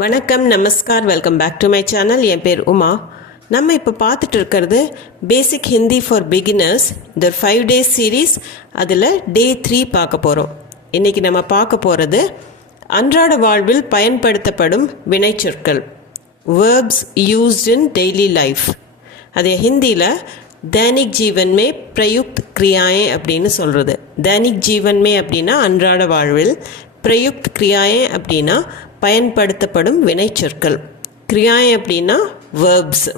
வணக்கம், நமஸ்கார், welcome back to my channel. என் பேர் உமா. நம்ம இப்போ பார்த்துட்டு இருக்கிறது பேசிக் ஹிந்தி ஃபார் பிகினர்ஸ். இந்த 5 days சீரீஸ். அதில் டே 3 பார்க்க போகிறோம். இன்றைக்கி நம்ம பார்க்க போகிறது அன்றாட வாழ்வில் பயன்படுத்தப்படும் வினைச்சொற்கள், verbs used in daily life. அது ஹிந்தியில் दैनिक जीवन में प्रयुक्त क्रियाएं அப்படின்னு சொல்கிறது. दैनिक जीवन में அப்படின்னா அன்றாட வாழ்வில், प्रयुक्त क्रियाएं அப்படின்னா பயன்படுத்தப்படும் வினைச்சொற்கள், கிரியாய் அப்படின்னா வேர்ப்ஸ்.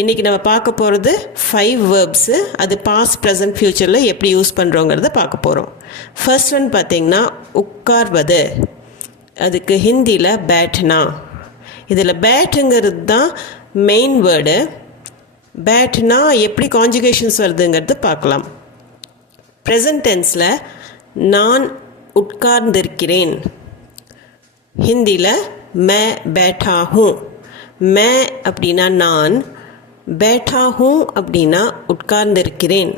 இன்றைக்கி நம்ம பார்க்க போகிறது 5 வேர்ப்ஸு. அது பாஸ்ட், ப்ரெசன்ட், ஃப்யூச்சரில் எப்படி யூஸ் பண்ணுறோங்கிறத பார்க்க போகிறோம். ஃபர்ஸ்ட் ஒன் பார்த்திங்கன்னா உட்கார்வது. அதுக்கு ஹிந்தியில் பேட்னா. இதில் பேட்டுங்கிறது தான் மெயின் வேர்டு. பேட்னா எப்படி கான்ஜுகேஷன்ஸ் வருதுங்கிறது பார்க்கலாம். ப்ரெசன்ட் டென்ஸில் நான் உட்கார்ந்திருக்கிறேன். ஹிந்தியில் மே பேட்டா ஹூ. மே அப்படின்னா நான், பேட்டா ஹூ அப்படின்னா உட்கார்ந்திருக்கிறேன்.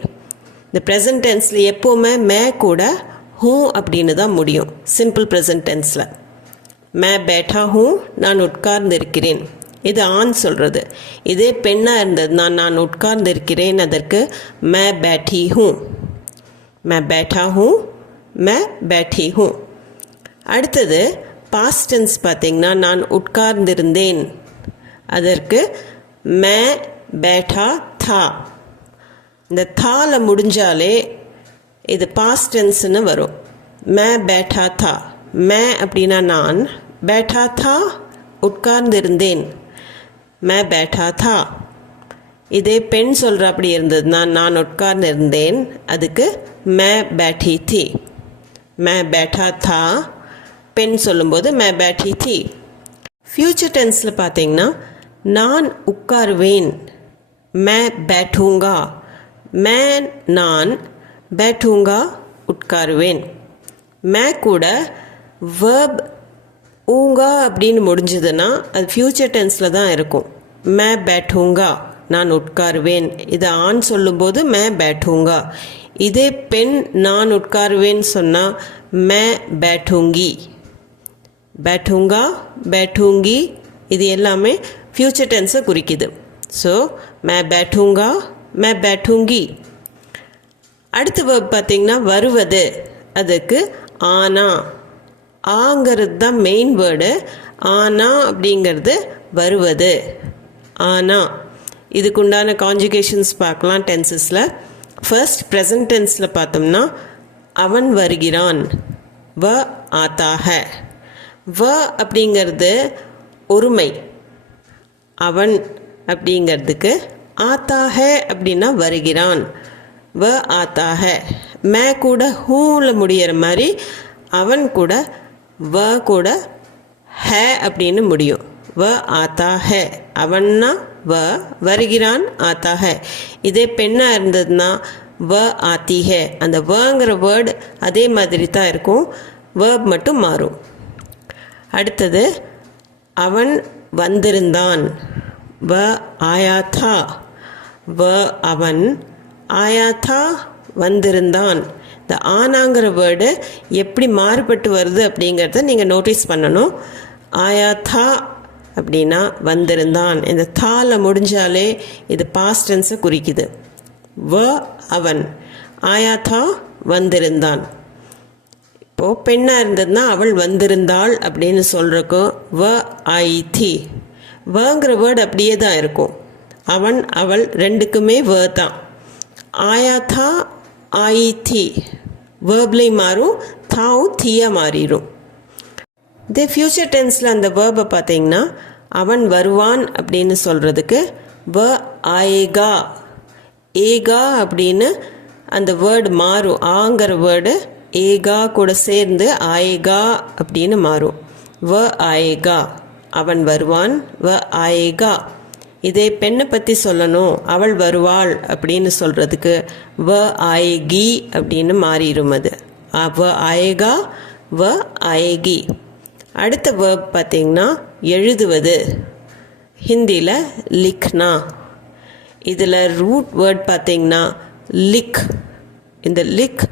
இந்த ப்ரெசன்ட் டென்ஸில் எப்போவுமே மே கூட ஹூ அப்படின்னு தான் முடியும். சிம்பிள் ப்ரெசன்ட் டென்ஸில் மே பேட்டா ஹூ, நான் உட்கார்ந்திருக்கிறேன். இது ஆண் சொல்கிறது. இதே பெண்ணாக இருந்ததுன்னா நான் உட்கார்ந்திருக்கிறேன், அதற்கு மே பேட்டி ஹூ, மே பேட்டா ஹூ, மே பேட்டி ஹூ. அடுத்தது பாஸ்ட் டென்ஸ் பார்த்திங்கன்னா நான் உட்கார்ந்திருந்தேன், அதற்கு மே பேட்டா தா. இந்த தால முடிஞ்சாலே இது பாஸ்ட் டென்ஸ்னு வரும். மே பேட்டா தா. மே அப்படின்னா நான், பேட்டா தா உட்கார்ந்திருந்தேன், மே பேட்டா தா. இதே பெண் சொல்கிற அப்படி இருந்ததுன்னா நான் உட்கார்ந்திருந்தேன், அதுக்கு மே பேட்டி தி, மே பேட்டா தா. பெண் சொல்லும்போது மே பேட்டி தி. ஃப்யூச்சர் டென்ஸில் பார்த்தீங்கன்னா நான் உட்காருவேன், மே பேட்டூங்கா. மே நான், பேட்டூங்கா உட்காருவேன். மே கூட வேர்ப் ஊங்கா அப்படின்னு முடிஞ்சதுன்னா அது ஃப்யூச்சர் டென்ஸில் தான் இருக்கும். மே பேட்டூங்கா, நான் உட்காருவேன். இது ஆண் சொல்லும்போது மே பேட்டூங்கா. இதே பெண் நான் உட்காருவேன்னு சொன்னால் மே பேட்டூங்கி, பேட்டூங்கா, பேட்டூங்கி. இது எல்லாமே ஃப்யூச்சர் டென்ஸை குறிக்குது. ஸோ மே பேட்டூங்கா, மே பேட்டூங்கி. அடுத்த வேர்ப் பார்த்திங்கன்னா வருவது. அதுக்கு ஆனா. ஆங்கிறது தான் மெயின் வேர்டு. ஆனா அப்படிங்கிறது வருவது. ஆனா. இதுக்குண்டான கான்ஜுகேஷன்ஸ் பார்க்கலாம் டென்சஸில். ஃபர்ஸ்ட் ப்ரெசன்ட் டென்ஸில் பார்த்தோம்னா அவன் வருகிறான், வ ஆத்தாக. வ அப்படிங்கிறது ஒருமை. அவன் அப்படிங்கிறதுக்கு ஆத்தாக அப்படின்னா வருகிறான், வ ஆத்தாக. மே கூட ஹூவில் முடிகிற மாதிரி அவன் கூட வ கூட ஹே அப்படின்னு முடியும். வ ஆத்தா ஹே. அவன்னா வ, வருகிறான் ஆத்தா ஹே. இதே பெண்ணாக இருந்ததுன்னா வ ஆத்தி ஹே. அந்த வங்கிற வேர்டு அதே மாதிரி தான் இருக்கும், வேர்ப் மட்டும் மாறும். அடுத்தது அவன் வந்திருந்தான், வ ஆயாத்தா. வ அவன், ஆயாத்தா வந்திருந்தான். இந்த ஆனாங்கிற வேர்டு எப்படி மாறுபட்டு வருது அப்படிங்கிறத நீங்கள் நோட்டீஸ் பண்ணணும். ஆயாத்தா அப்படின்னா வந்திருந்தான். இந்த தால முடிஞ்சாலே இது பாஸ்ட் டென்ஸை குறிக்குது. வ அவன், ஆயாத்தா வந்திருந்தான். இப்போது பெண்ணாக இருந்ததுன்னா அவள் வந்திருந்தாள் அப்படின்னு சொல்கிறக்கும் வ ஐ தி. வங்கிற வேர்டு அப்படியே தான் இருக்கும். அவன் அவள் ரெண்டுக்குமே வ தான். ஆயாத்தா ஐ தி வேர்ப்லேயும் மாறும், தாவும் தீயாக மாறிடும். இதே ஃப்யூச்சர் டென்ஸில் அந்த வேர்பை பார்த்தீங்கன்னா அவன் வருவான் அப்படின்னு சொல்கிறதுக்கு வ ஆயேகா. ஏகா அப்படின்னு அந்த வேர்டு மாறும். ஆங்கிற வேர்டு ஏகா கூட சேர்ந்து ஆயேகா அப்படின்னு மாறும். வ ஆயேகா, அவன் வருவான், வ ஆயேகா. இதே பெண்ணை பற்றி சொல்லணும், அவள் வருவாள் அப்படின்னு சொல்கிறதுக்கு வ ஆயேகி அப்படின்னு மாறிடும். அது வ ஆயேகா, வ ஆயேகி. அடுத்த வேர்ப் பார்த்திங்கன்னா எழுதுவது. ஹிந்தியில் லிக்னா. இதில் ரூட் வேர்ட் பார்த்திங்கன்னா லிக். இந்த லிக்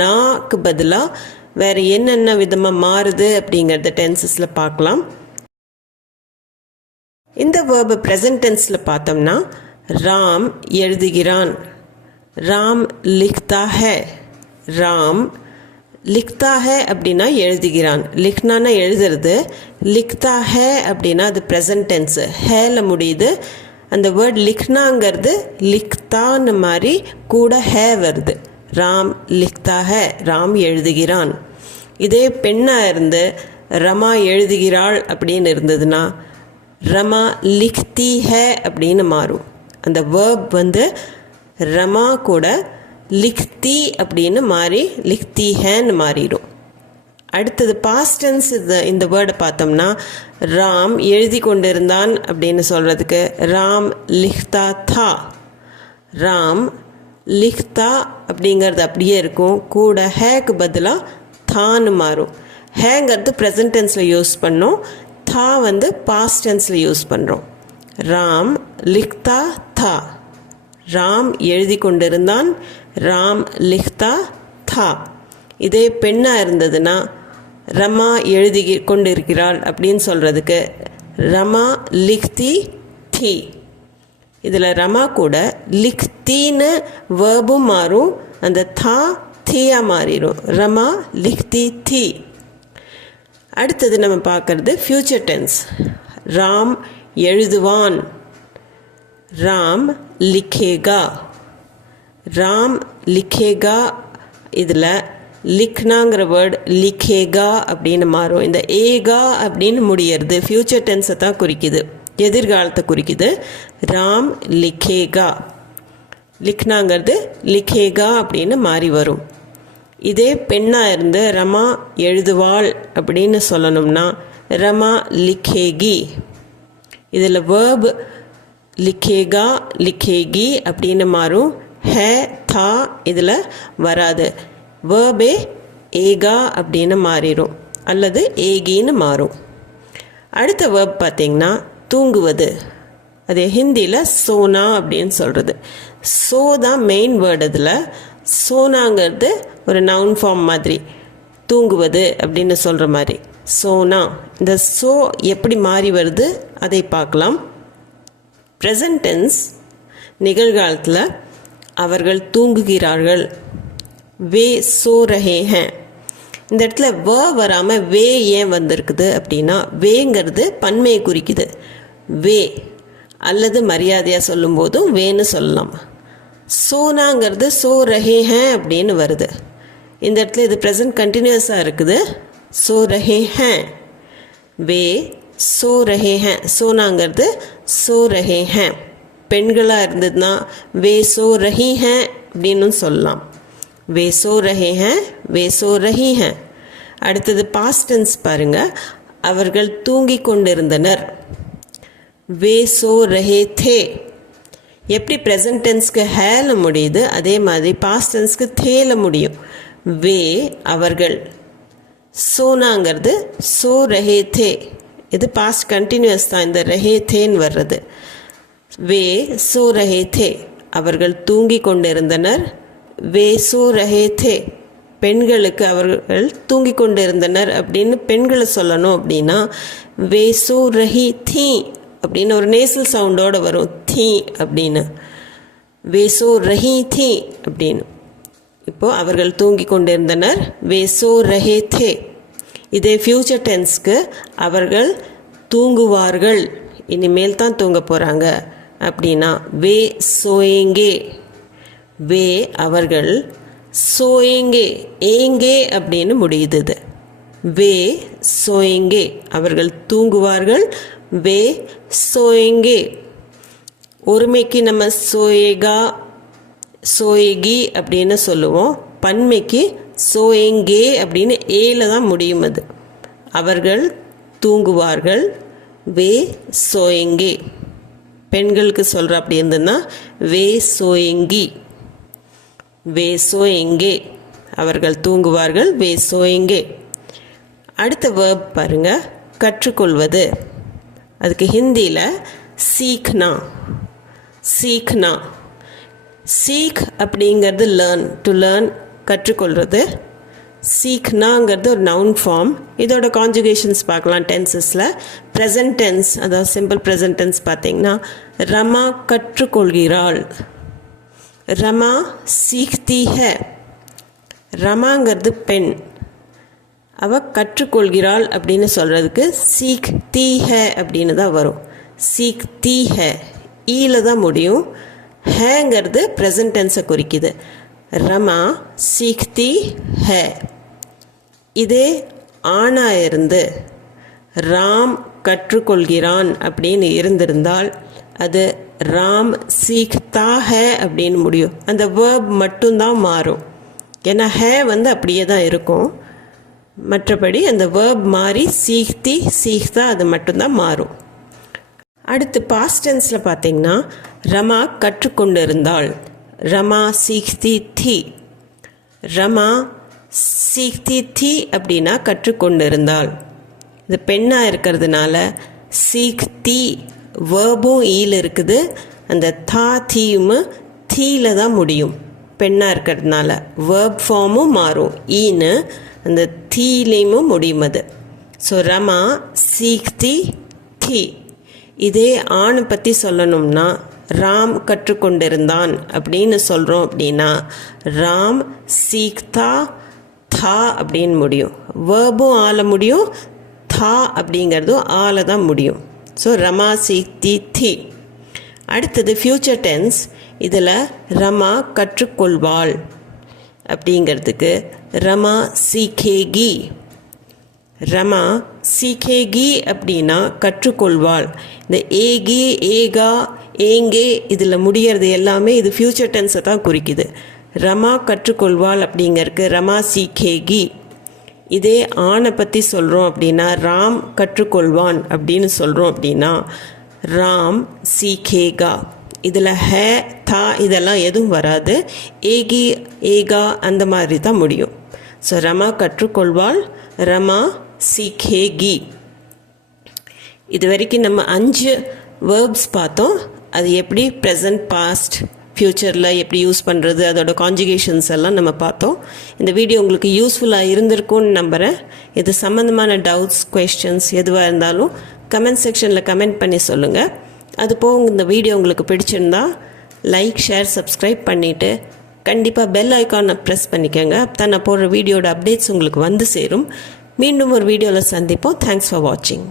நாக்கு பதிலாக வேறு என்னென்ன விதமாக மாறுது அப்படிங்கிறத டென்சஸில் பார்க்கலாம். இந்த வேர்பை ப்ரெசன்ட் டென்ஸில் பார்த்தோம்னா ராம் எழுதுகிறான், ராம் லிக்தா ஹே. ராம் லிக்தா ஹே அப்படின்னா எழுதுகிறான், லிக்னானா எழுதுறது, லிக்தா ஹே அப்படின்னா அது ப்ரெசன்ட் டென்ஸு, ஹேல முடியுது. அந்த வேர்ட் லிக்னாங்கிறது லிக்தான்னு மாதிரி கூட ஹே வருது. ராம் லிக்தா ஹே, ராம் எழுதுகிறான். இதே பெண்ணாக இருந்து ரமா எழுதுகிறாள் அப்படின்னு இருந்ததுன்னா ரமா லிக்தி ஹே அப்படின்னு மாறும். அந்த வேர்ப் வந்து ரமா கூட லிக்தி அப்படின்னு மாறி லிக்தி ஹேன்னு மாறிடும். அடுத்தது பாஸ்ட் டென்ஸ் இந்த வேர்டை பார்த்தோம்னா ராம் எழுதி கொண்டிருந்தான் அப்படின்னு சொல்கிறதுக்கு ராம் லிக்தா தா. ராம் லிக்தா அப்படிங்கிறது அப்படியே இருக்கும், கூட ஹேக்கு பதிலாக தான்னு மாறும். ஹேங்கிறது ப்ரெசன்ட் டென்ஸில் யூஸ் பண்ணோம், தா வந்து பாஸ்ட் டென்ஸில் யூஸ் பண்ணுறோம். ராம் லிக்தா தா, ராம் எழுதி கொண்டிருந்தான், ராம் லிக்தா தா. இதே பெண்ணாக இருந்ததுன்னா ரமா எழுதி கொண்டிருக்கிறாள் அப்படின்னு சொல்கிறதுக்கு ரமா லிக்தி தி. இதில் ரமா கூட லிக்தின்னு வேர்பும் மாறும், அந்த தா தீயா மாறிடும், ரமா லிக்தி தி. அடுத்தது நம்ம பார்க்குறது ஃப்யூச்சர் டென்ஸ். ராம் எழுதுவான், ராம் லிக்கேகா. ராம் லிக்கேகா, இதில் லிக்னாங்கிற வேர்டு லிக்கேகா அப்படின்னு மாறும். இந்த ஏகா அப்படின்னு முடியறது ஃப்யூச்சர் டென்ஸை தான் குறிக்குது, எதிர்காலத்தை குறிக்குது. ராம் லிக்கேகா, லிக்னாங்கிறது லிக்கேகா அப்படின்னு மாறி வரும். இதே பெண்ணாக இருந்து ரமா எழுதுவாள் அப்படின்னு சொல்லணும்னா ரமா லிக்கேகி. இதில் வேர்ப் லிக்கேகா லிக்கேகி அப்படின்னு மாறும், ஹே தா இதில் வராது, வேர்பே ஏகா அப்படின்னு மாறிடும் அல்லது ஏகின்னு மாறும். அடுத்த வேர்ப் பார்த்திங்கன்னா தூங்குவது. அது ஹிந்தியில் சோனா அப்படின்னு சொல்கிறது. சோ தான் மெயின் வேர்டு. இதில் சோனாங்கிறது ஒரு நவுன் ஃபார்ம் மாதிரி, தூங்குவது அப்படின்னு சொல்கிற மாதிரி சோனா. இந்த சோ எப்படி மாறி வருது அதை பார்க்கலாம். ப்ரெசன்ட் டென்ஸ் நிகழ்காலத்தில் அவர்கள் தூங்குகிறார்கள், வே சோ ரஹே ஹேன். இந்த இடத்துல வ வராமல் வே ஏன் வந்திருக்குது அப்படின்னா வேங்கிறது பன்மையை குறிக்குது. வே அல்லது மரியாதையாக சொல்லும்போதும் வேன்னு சொல்லலாம். சோனாங்கிறது சோ ரஹே ஹேன் அப்படின்னு வருது. இந்த இடத்துல இது ப்ரெசன்ட் கண்டினியூஸாக இருக்குது. சோ ரஹே ஹேன், வே சோ ரஹே ஹேன். சோனாங்கிறது சோ ரஹே ஹேன். பெண்களாக இருந்ததுன்னா வே சோ ரஹி ஹேன் அப்படின்னு சொல்லலாம். வே சோ ரஹே ஹேன், வே சோ ரஹி ஹேன். அடுத்தது பாஸ்ட் டென்ஸ் பாருங்கள். அவர்கள் தூங்கி கொண்டிருந்தனர், வே சோ ரஹே தே. எப்படி ப்ரெசன்ட் டென்ஸ்க்கு ஹேல முடியுது அதே மாதிரி பாஸ்ட் டென்ஸ்க்கு தேல முடியும். வே அவர்கள், சோனாங்கிறது சோ ரஹே தே. இது பாஸ்ட் கண்டினியூஸ் தான், இந்த ரஹே தேன்னு வர்றது. வே சோ ரஹே தே, அவர்கள் தூங்கி கொண்டிருந்தனர், வே சோ ரஹே தே. பெண்களுக்கு அவர்கள் தூங்கி கொண்டிருந்தனர் அப்படின்னு பெண்களை சொல்லணும் அப்படின்னா வே சோ ரஹி தீ அப்படின்னு ஒரு நேசல் சவுண்டோடு வரும், தீ அப்படின்னு. வே சோ ரஹி தீ அப்படின்னு. இப்போது அவர்கள் தூங்கி கொண்டிருந்தனர், வே சோ ரஹே தே. இதே ஃப்யூச்சர் டென்ஸ்க்கு அவர்கள் தூங்குவார்கள், இனிமேல் தான் தூங்க போகிறாங்க அப்படின்னா வே சோயேங்கே. வே அவர்கள், சோயேங்கே ஏங்கே அப்படின்னு முடியுது. வே சோயேங்கே அவர்கள் தூங்குவார்கள், வே சோயேங்கே. ஒருமைக்கு நம்ம சோயேகா சோயேகி அப்படின்னு சொல்லுவோம், பன்மைக்கு சோயேங்கே அப்படின்னு ஏல தான் முடியும். அது அவர்கள் தூங்குவார்கள், வே சோயேங்கே. பெண்களுக்கு சொல்கிற அப்படி இருந்ததுன்னா வே சோயேங்கி, வே சோயேங்கே. அவர்கள் தூங்குவார்கள், வே சோயேங்கே. அடுத்த வேர்ப் பாருங்கள், கற்றுக்கொள்வது. அதுக்கு ஹிந்தியில் சீக்னா. சீக்னா, சீக் அப்படிங்கிறது லேர்ன், டு லேர்ன், கற்றுக்கொள்வது. சீக்னாங்கிறது ஒரு நவுன் ஃபார்ம். இதோட கான்ஜுகேஷன்ஸ் பார்க்கலாம் டென்சஸில். ப்ரெசன்ட் டென்ஸ், அதாவது சிம்பிள் ப்ரெசன்ட் டென்ஸ் பார்த்தீங்கன்னா ரமா கற்றுக்கொள்கிறாள், ரமா சீக்தி ஹே. ரமாங்கிறது பெண், அவள் கற்றுக்கொள்கிறாள் அப்படின்னு சொல்கிறதுக்கு சீக் தீ ஹே அப்படின்னு தான் வரும். சீக் தீ ஹே ஈல தான் முடியும். ஹேங்கிறது ப்ரெசன்ட் டென்ஸை குறிக்குது. ரமா சீக்தி ஹே. இதே ஆணா இருந்து ராம் கற்றுக்கொள்கிறான் அப்படின்னு இருந்திருந்தால் அது ராம் சீக்தா ஹே அப்படின்னு முடியும். அந்த வேர்ப் மட்டும்தான் மாறும். ஏன்னா ஹே அப்படியே தான் இருக்கும். மற்றபடி அந்த வேர்ப் மாறி சீக்தி சீக்தா அது மட்டும்தான் மாறும். அடுத்து பாஸ்ட் டென்ஸில் பார்த்தீங்கன்னா ரமா கற்றுக்கொண்டு இருந்தாள், ரமா சீக்தி தி. ரமா சீக்தி தி அப்படின்னா கற்றுக்கொண்டு இருந்தாள். இது பெண்ணாக இருக்கிறதுனால சீக்தி வேர்பும் ஈல இருக்குது, அந்த தா தீயும் தீல தான் முடியும். பெண்ணாக இருக்கிறதுனால வேர்ப் ஃபார்மும் மாறும், ஈன்னு அந்த தீலையும் முடியும் அது. ஸோ ரமா சீக்தி தி. இதே ஆணை பற்றி சொல்லணும்னா ராம் கற்றுக்கொண்டிருந்தான் அப்படின்னு சொல்கிறோம் அப்படின்னா ராம் சீக்தா தா அப்படின்னு முடியும். வேர்பும் ஆல முடியும், தா அப்படிங்கிறதும் ஆல தான் முடியும். ஸோ ரமா சீக்தி தி. அடுத்தது ஃப்யூச்சர் டென்ஸ். இதில் ரமா கற்றுக்கொள்வாள் அப்படிங்கிறதுக்கு ரமா சீக்கேகி. ரமா சீக்கேகி அப்படின்னா கற்றுக்கொள்வாள். இந்த ஏகி ஏகா ஏங்கே இதில் முடியறது எல்லாமே இது ஃப்யூச்சர் டென்ஸை தான் குறிக்குது. ரமா கற்றுக்கொள்வாள் அப்படிங்கிறதுக்கு ரமா சீக்கேகி. இதே ஆணை பற்றி சொல்கிறோம் அப்படின்னா ராம் கற்றுக்கொள்வான் அப்படின்னு சொல்கிறோம் அப்படின்னா ராம் சீக்கேகா. இதில் ஹே தா இதெல்லாம் எதுவும் வராது, ஏகி ஏகா அந்த மாதிரி தான் முடியும். ஸோ ரமா கற்றுக்கொள்வாள், ரமா சீக்கேகி. இது வரைக்கும் நம்ம 5 வேர்ப்ஸ் பார்த்தோம். அது எப்படி ப்ரெசன்ட் பாஸ்ட் ஃப்யூச்சரில் எப்படி யூஸ் பண்ணுறது, அதோட கான்ஜுகேஷன்ஸ் எல்லாம் நம்ம பார்த்தோம். இந்த வீடியோ உங்களுக்கு யூஸ்ஃபுல்லாக இருந்திருக்கும்னு நம்புகிறேன். இது சம்மந்தமான டவுட்ஸ் குவெஸ்சன்ஸ் எதுவாக இருந்தாலும் கமெண்ட் செக்ஷனில் கமெண்ட் பண்ணி சொல்லுங்கள். அது போக இந்த வீடியோ உங்களுக்கு பிடிச்சிருந்தா லைக் ஷேர் சப்ஸ்கிரைப் பண்ணிவிட்டு கண்டிப்பாக பெல் ஐக்கானை ப்ரெஸ் பண்ணிக்கோங்க. அப்போ நான் போடுற வீடியோட அப்டேட்ஸ் உங்களுக்கு வந்து சேரும். மீண்டும் ஒரு வீடியோவில் சந்திப்போம். தேங்க்ஸ் ஃபார் வாட்சிங்.